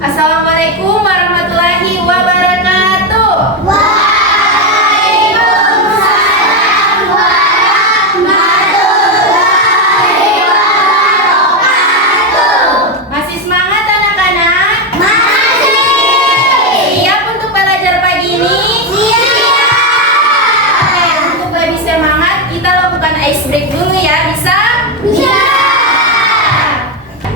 Assalamualaikum warahmatullahi wabarakatuh. Waalaikumsalam warahmatullahi wabarakatuh. Masih semangat anak-anak? Masih. Siap untuk belajar pagi ini? Siap. Oke, untuk lebih semangat kita lakukan ice break dulu ya, bisa? Bisa.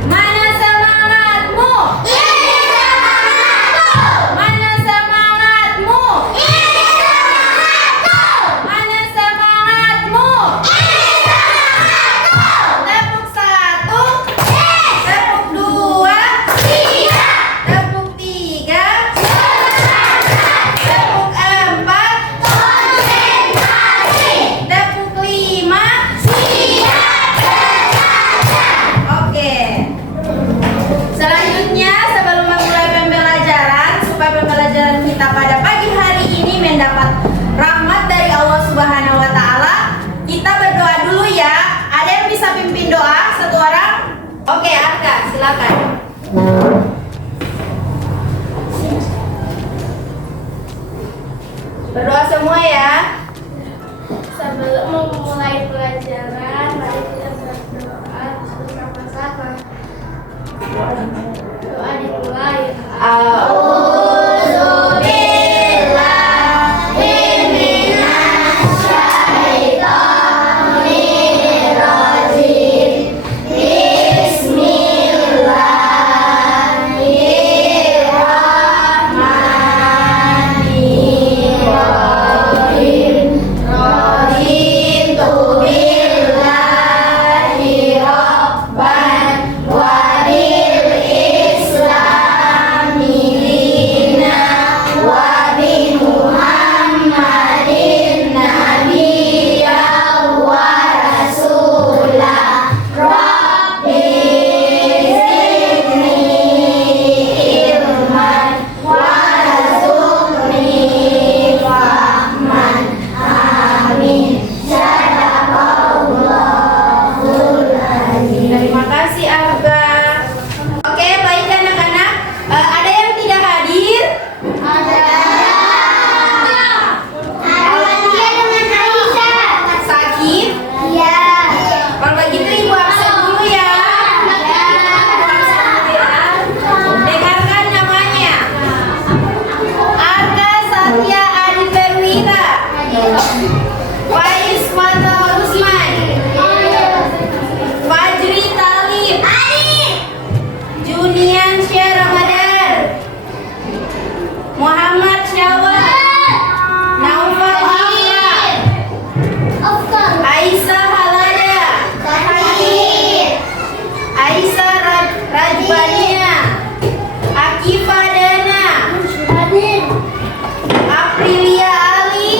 Mana semangatmu? Ini semangatku. Mana semangatmu? Ini semangatku. Mana semangatmu? Ini semangatku. Tepuk satu, tepuk dua, Siap. tepuk tiga, Semangat. tepuk empat, Konsentrasi. tepuk lima. Siap. Oke. Selanjutnya sebelum memulai pembelajaran, supaya pembelajaran kita pada pagi hari ini mendapat rahmat dari Allah Subhanahu wa taala, kita berdoa dulu ya. Ada yang bisa pimpin doa satu orang? Oke, Arka, silakan. Berdoa semua ya. Sebelum memulai pelajaran, mari kita berdoa bersama-sama. Doa dimulai. Terima kasih Arka. Oke, baik anak-anak. Ada yang tidak hadir? Sakit? Kalau begitu ibu absen dulu ya. Ibu absen dulu ya. Dengarkan namanya. Arka Satya Adi Perwira, Faiz Mata Rusman, Fajri Talib, Junian Syah Ramadan, Muhammad Syawal, Naufal Afra, Aisyah Halada, Aisyah Rajbania, Akifah Dana, Aprilia Ali,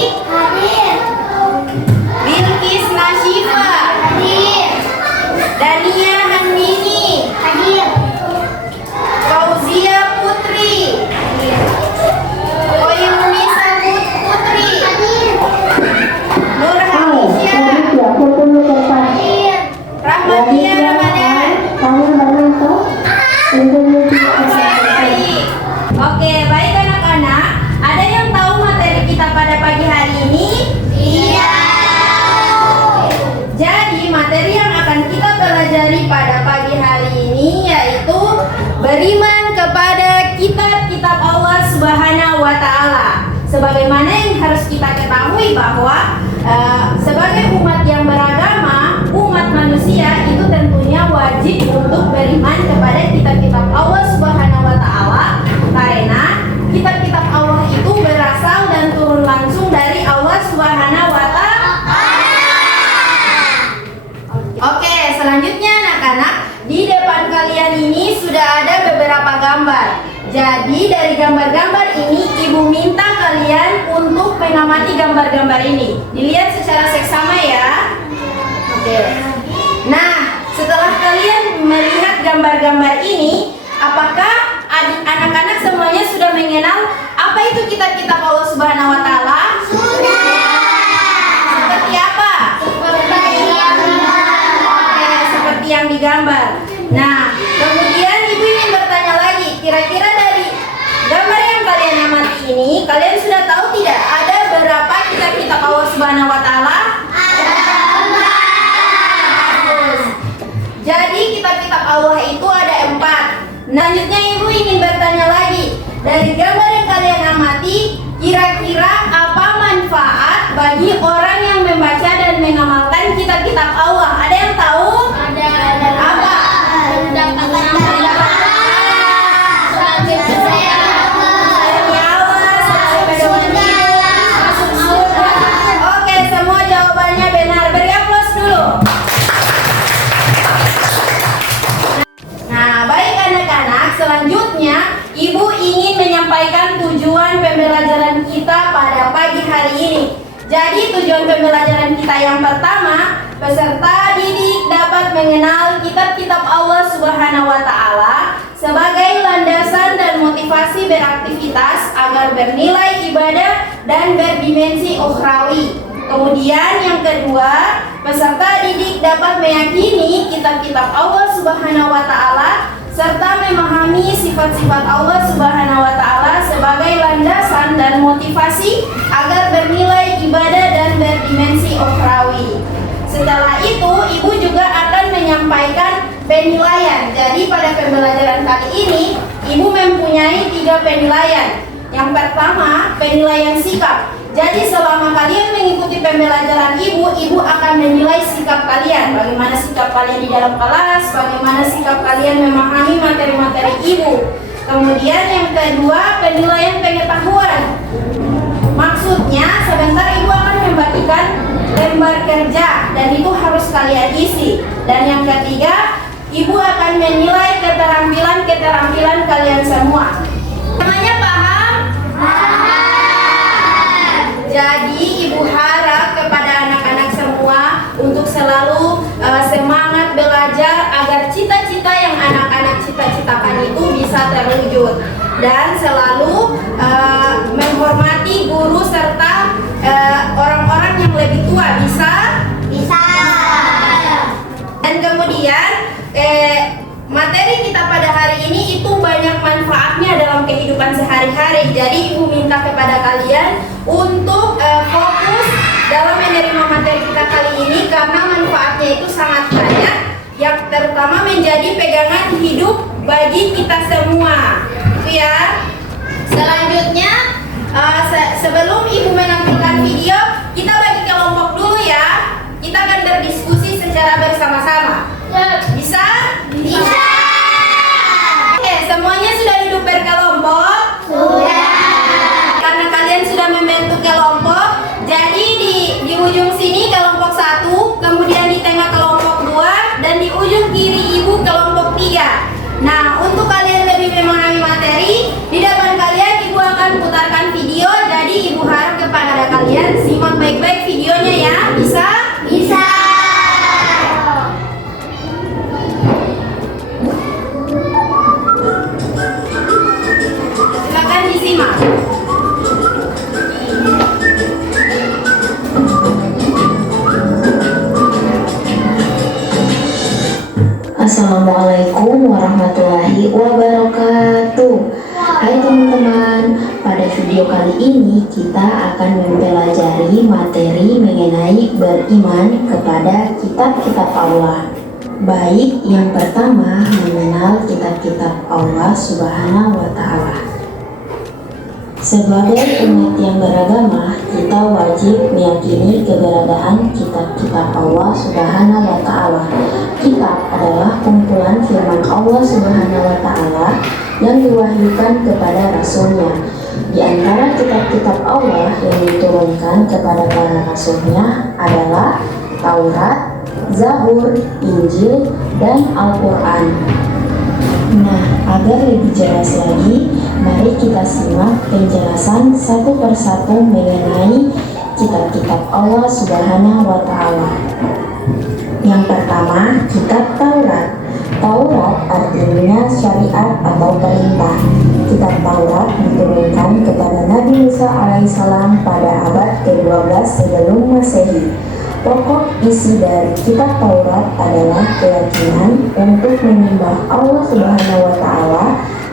Bilkis Nashifa, Dania Handini, Fauzia Putri, Koyunisa Putri, Nur Hamisya, Rahmatia Ramadan. Oke, baik anak-anak. Ada yang tahu materi kita pada pagi hari ini? Jadi materi yang akan kita pelajari pada pagi hari ini yaitu beriman kepada kitab-kitab Allah Subhanahu wa taala. Sebagaimana yang harus kita ketahui bahwa sebagai umat yang beragama, umat manusia itu tentunya wajib untuk beriman kepada kitab-kitab Allah Subhanahu wa taala, karena kitab-kitab Allah itu berasal dan turun langsung dari Allah Subhanahu wa taala. Oke, selanjutnya anak-anak, di depan kalian ini sudah ada beberapa gambar. Jadi dari gambar-gambar ini Ibu minta kalian untuk mengamati gambar-gambar ini. Dilihat secara seksama ya. Oke. Nah, setelah kalian melihat gambar-gambar ini, apakah anak-anak semuanya sudah mengenal apa itu kitab-kitab Allah Subhanahu wa taala? Sudah. Seperti apa? Seperti yang digambar. Nah, kemudian Ibu ingin bertanya lagi, kira-kira dari gambar yang kalian amati ini, kalian sudah tahu tidak ada berapa kitab-kitab Allah Subhanahu wa taala? Bagus. Jadi kitab-kitab Allah itu ada 4. Selanjutnya Ibu ingin bertanya lagi, dari gambar yang kalian amati, kira-kira apa manfaat bagi orang yang membaca dan mengamalkan kitab-kitab Allah? Ada yang tahu? Ada. Apa? Mendapatkan Oke, semua jawabannya benar. Beri aplaus dulu. Nah, baik anak-anak, selanjutnya Ibu ingin menyampaikan tujuan pembelajaran kita pada pagi hari ini. Jadi tujuan pembelajaran kita yang pertama, peserta didik dapat mengenal kitab-kitab Allah Subhanahu wa taala sebagai landasan dan motivasi beraktivitas agar bernilai ibadah dan berdimensi ukhrawi. Kemudian yang kedua, peserta didik dapat meyakini kitab-kitab Allah Subhanahu wa taala serta memahami sifat-sifat Allah Subhanahu wa taala sebagai landasan dan motivasi agar bernilai ibadah dan berdimensi ukhrawi. Setelah itu, Ibu juga akan menyampaikan penilaian. Jadi pada pembelajaran kali ini, Ibu mempunyai 3 penilaian. Yang pertama, penilaian sikap. Jadi selama kalian mengikuti pembelajaran Ibu akan menilai sikap kalian. Bagaimana sikap kalian di dalam kelas, bagaimana sikap kalian memahami materi-materi Ibu. Kemudian yang kedua, penilaian pengetahuan. Maksudnya sebentar Ibu akan membagikan lembar kerja dan itu harus kalian isi. Dan yang ketiga, Ibu akan menilai keterampilan kalian semua. Semuanya paham? Jadi Ibu harap kepada anak-anak semua untuk selalu semangat belajar agar cita-cita yang anak-anak cita-citakan itu bisa terwujud dan selalu menghormati guru serta orang-orang yang lebih tua. Bisa? Dan kemudian materi kita pada hari ini itu banyak manfaatnya dalam kehidupan sehari-hari. Jadi Ibu minta kepada kalian untuk fokus dalam menerima materi kita kali ini karena manfaatnya itu sangat banyak, yang terutama menjadi pegangan hidup bagi kita semua. Itu ya. Selanjutnya sebelum Ibu menampilkan video, kita bagi kelompok dulu ya. Kita akan berdiskusi secara bersama-sama. Bisa? Bisa. Oke, semuanya sudah duduk berkelompok? Sudah. Karena kalian sudah membentuk kelompok, jadi di ujung sini kelompok 1, kemudian di tengah kelompok 2, dan di ujung kiri Ibu kelompok 3. Nah, untuk kalian lebih memahami materi, di depan kalian Ibu akan putarkan video, jadi Ibu harap kepada kalian simak baik-baik videonya ya. Bisa? Bisa. Silakan disimak. Assalamualaikum warahmatullahi wabarakatuh. Hai teman-teman, pada video kali ini kita akan mempelajari materi mengenai beriman kepada kitab-kitab Allah. Baik, yang pertama mengenal kitab-kitab Allah Subhanahu wa taala. Sebagai umat yang beragama, kita wajib meyakini keberadaan kitab-kitab Allah Subhanahu wa taala. Kitab adalah kumpulan firman Allah Subhanahu wa taala yang diwahyukan kepada rasulnya. Di antara kitab-kitab Allah yang diturunkan kepada para rasulnya adalah Taurat, Zabur, Injil, dan Al-Quran. Nah, agar lebih jelas lagi, mari kita simak penjelasan satu persatu mengenai kitab-kitab Allah Subhanahu wa Ta'ala. Yang pertama, kitab Taurat. Taurat artinya syariat atau perintah. Kitab Taurat diturunkan kepada Nabi Musa alaihissalam pada abad ke-12 sebelum Masehi. Pokok isi dari kitab Taurat adalah keyakinan untuk menyembah Allah Subhanahu wa Ta'ala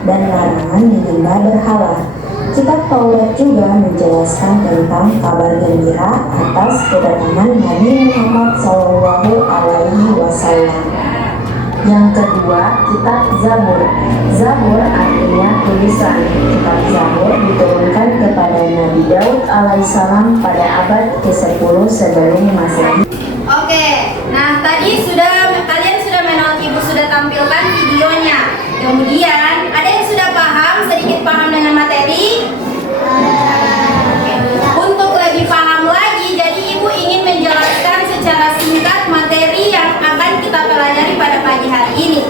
dan larangan menyembah berhala. Kitab Taurat juga menjelaskan tentang kabar gembira atas kedatangan Nabi Muhammad SAW. Yang kedua, kitab Zabur. Zabur artinya tulisan. Kitab Zabur diturunkan kepada Nabi Daud alaihissalam pada abad ke-10 sebelum Masehi. Oke, nah tadi kalian sudah menonton, Ibu sudah tampilkan videonya. Kemudian ada yang sudah sedikit paham dengan materi? Oke. Untuk lebih paham lagi, jadi Ibu ingin menjelaskan secara singkat materi yang akan kita pelajari pada pagi hari ini.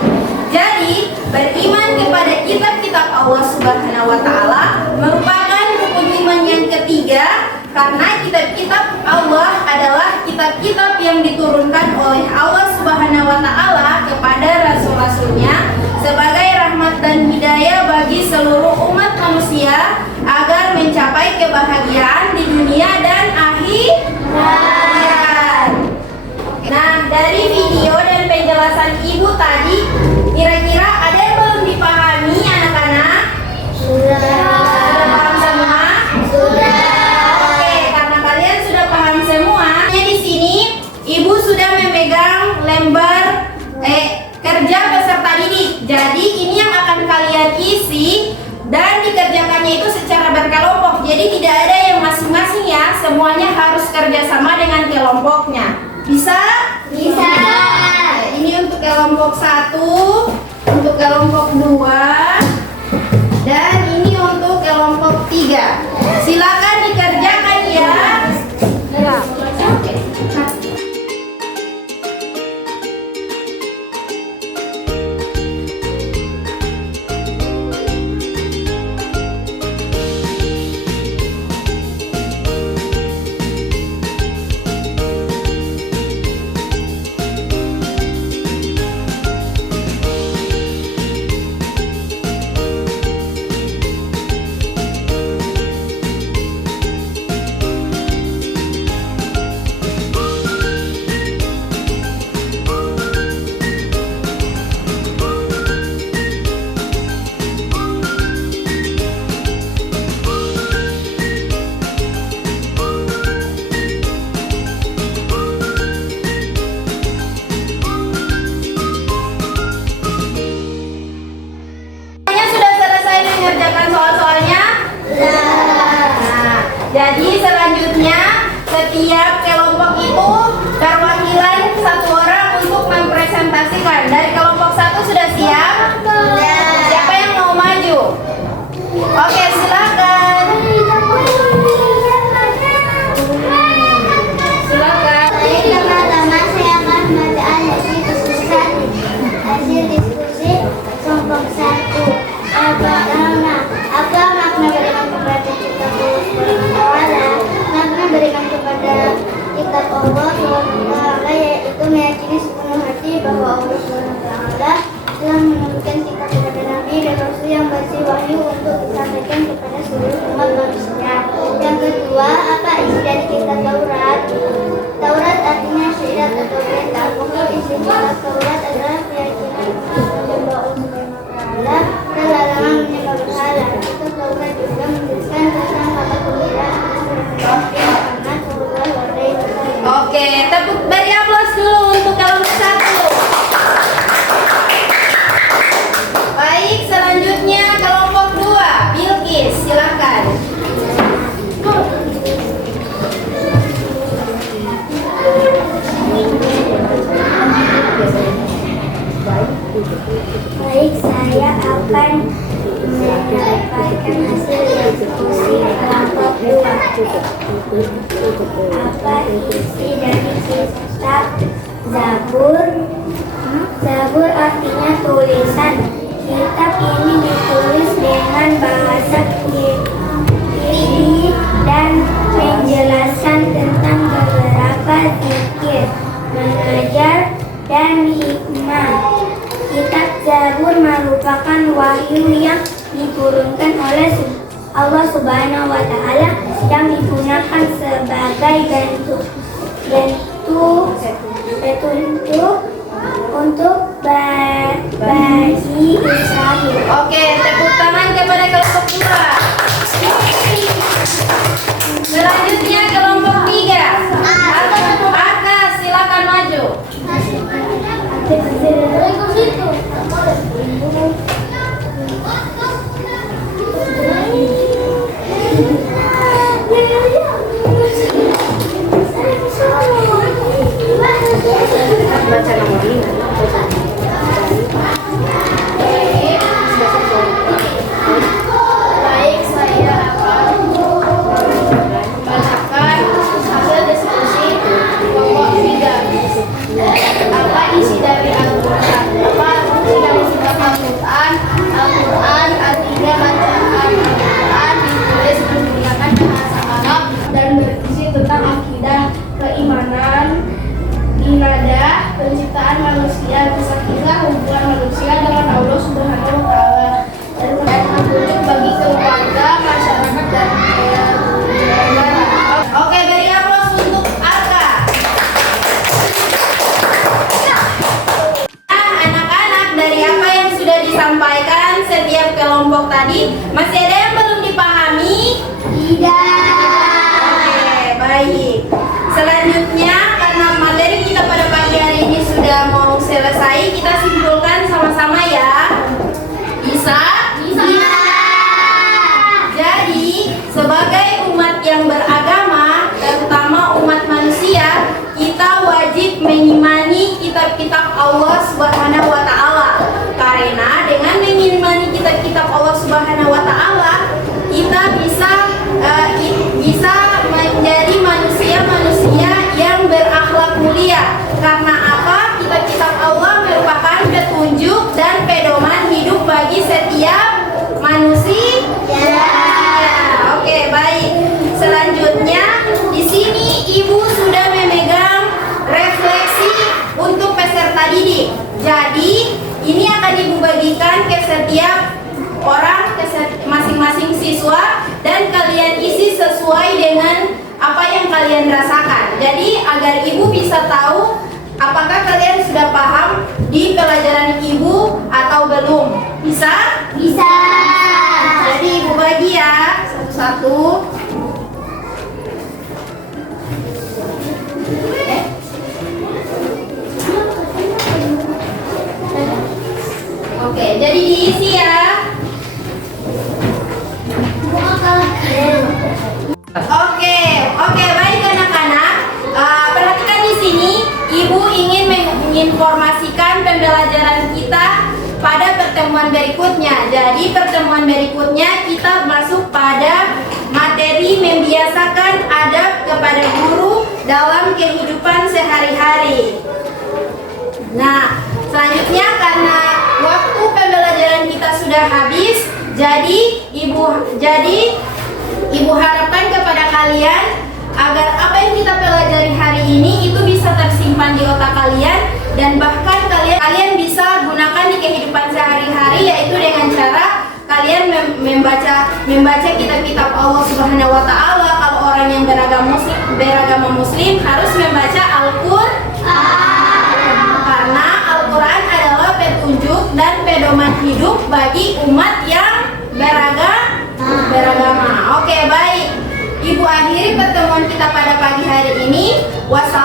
Jadi, beriman kepada kitab-kitab Allah Subhanahu wa Ta'ala merupakan rukun iman yang ketiga, karena kitab-kitab Allah adalah kitab-kitab yang diturunkan oleh Allah Subhanahu wa Ta'ala kepada rasul-rasulnya sebagai rahmat dan hidayah bagi seluruh umat manusia agar mencapai kebahagiaan di dunia dan akhirat. Nah, dari video dan penjelasan Ibu tadi, kira-kira ada yang belum dipahami anak-anak? Sudah paham semua? Sudah. Oke, karena kalian sudah paham semua, di sini Ibu sudah memegang lembar kerja peserta didik. Jadi ini yang akan kalian isi dan dikerjakannya itu secara berkelompok. Jadi tidak ada yang masing-masing ya, semuanya harus kerjasama dengan kelompoknya. Bisa? Bisa. Ini untuk kelompok 1, untuk kelompok 2, dan ini untuk kelompok 3. Silakan dikerjakan ya. Oke. Jadi selanjutnya setiap kelompok itu perwakilan satu orang untuk mempresentasikan. Dari kelompok 1 sudah siap? Siapa yang mau maju? Oke, silakan. Silakan. Pertama saya akan membacakan hasil diskusi kelompok 1. Apa makna beriman kepada kitab Allah? Makna beriman kepada kitab Allah SWT yaitu meyakini sepenuh hati bahwa Allah SWT telah menurunkan kitab kepada Nabi dan Rasul yang berisi wahyu untuk disampaikan kepada seluruh umat manusia. Yang kedua, apa isi dari kitab Taurat? Taurat artinya syariat atau perintah. Pokok isi kitab Taurat adalah keyakinan menyembah Allah SWT dan larangan menyembah berhala. Kitab Taurat juga menjelaskan tentang kabar gembira Nabi Muhammad SAW. Oke, tepuk beri aplaus dulu untuk kelompok 1. Baik, selanjutnya kelompok 2. Bilqis, silakan. Baik, saya akan menyampaikan hasil diskusi kelompok 2. Apa isi dari kitab Zabur. Zabur artinya tulisan. Kitab ini ditulis dengan bahasa Kipti dan menjelaskan tentang beberapa zikir, mengajar, dan hikmah. Kitab Zabur merupakan wahyu yang diturunkan oleh Allah Subhanahu wa Ta'ala yang digunakan sebagai petunjuk untuk bagi Israel. Oke, tepuk tangan kepada kelompok 2. Selanjutnya kelompok 3. Aka, silakan maju. Baca nomor 5. Baik, saya akan membacakan hasil diskusi kelompok 3. Apa isi dari Al-Quran? Apa isi dari surat Al-Quran? Al-Quran artinya bacaan Al-Quran ditulis menggunakan bahasa Arab dan berisi tentang akidah, keimanan, ibadah, penciptaan manusia, kisah-kisah hubungan manusia dengan Allah Subhanahu wa Ta'ala, dan petunjuk bagi keluarga, masyarakat, dan negara. Oke, beri aplaus untuk Aka. Nah, anak-anak, dari apa yang sudah disampaikan setiap kelompok tadi, masih ada yang belum dipahami? Tidak. Oke, baik. Selanjutnya, karena materi kita pada pagi hari ini sudah mau selesai, kita simpulkan sama-sama ya. Bisa? Bisa. Jadi, sebagai umat yang beragama, terutama umat manusia, kita wajib mengimani kitab-kitab Allah Subhanahu wa Ta'ala. Karena dengan mengimani kitab-kitab Allah Subhanahu wa Ta'ala, kita bisa menjadi manusia-manusia yang berakhlak mulia. Karena apa? Kitab-kitab Allah merupakan petunjuk dan pedoman hidup bagi setiap manusia. Oke, baik. Selanjutnya, di sini Ibu sudah memegang refleksi untuk peserta didik. Jadi, ini akan Ibu bagikan ke setiap orang, ke masing-masing siswa, dan kalian isi sesuai dengan apa yang kalian rasakan. Jadi, agar Ibu bisa tahu apakah kalian sudah paham di pelajaran Ibu atau belum. Bisa? Bisa. Jadi Ibu bagi ya satu-satu. Oke, jadi diisi ya. Oke, baik anak-anak. Perhatikan di sini, Ibu ingin menginformasikan pembelajaran kita pada pertemuan berikutnya. Jadi pertemuan berikutnya kita masuk pada materi membiasakan adab kepada guru dalam kehidupan sehari-hari. Nah, selanjutnya karena waktu pembelajaran kita sudah habis, jadi Ibu harapkan kepada kalian agar apa yang kita pelajari hari ini itu bisa tersimpan di otak kalian, dan bahkan kalian bisa gunakan di kehidupan sehari-hari, yaitu dengan cara kalian membaca kitab-kitab Allah Subhanahu wa Ta'ala. Kalau orang yang beragama muslim harus membaca Al-Qur'an, karena Al-Qur'an adalah petunjuk dan pedoman hidup bagi umat yang beragama. Oke, baik. Ibu akhiri pertemuan kita pada pagi hari ini. Wassalamualaikum